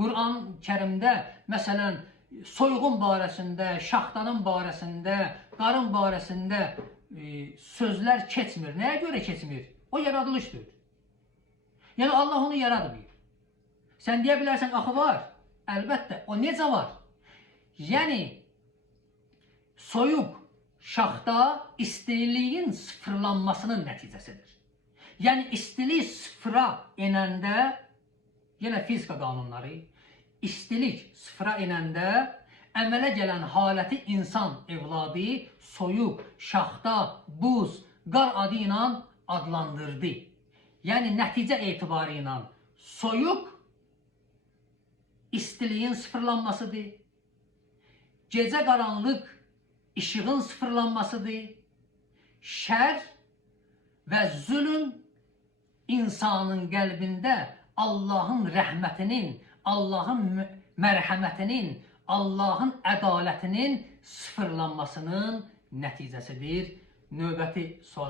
Quran-Kərimdə məsələn soyğun barəsində, şaxtanın barəsində, qarın barəsində sözlər keçmir. Nəyə görə keçmir? O yaradılışdır. Yəni Allah onu yaratmıyor. Sən deyə bilərsən, axı var. Əlbəttə, o necə var? Yəni soyuq şaxta istiliyin sıfırlanmasının nəticəsidir. Yəni istilik sıfıra enəndə, yenə fizika qanunları, istilik sıfıra enəndə əmələ gələn haləti insan evladı soyuq, şaxta, buz, qar adı ilə adlandırdı. Yəni nəticə etibarı ilə soyuq istiliyin sıfırlanmasıdır. Gecə qaranlıq işığın sıfırlanmasıdır. Şər və zülm insanın qəlbində Allahın rəhmətinin, Allahın mərhəmətinin, Allahın ədalətinin sıfırlanmasının nəticəsidir. Növbəti sual.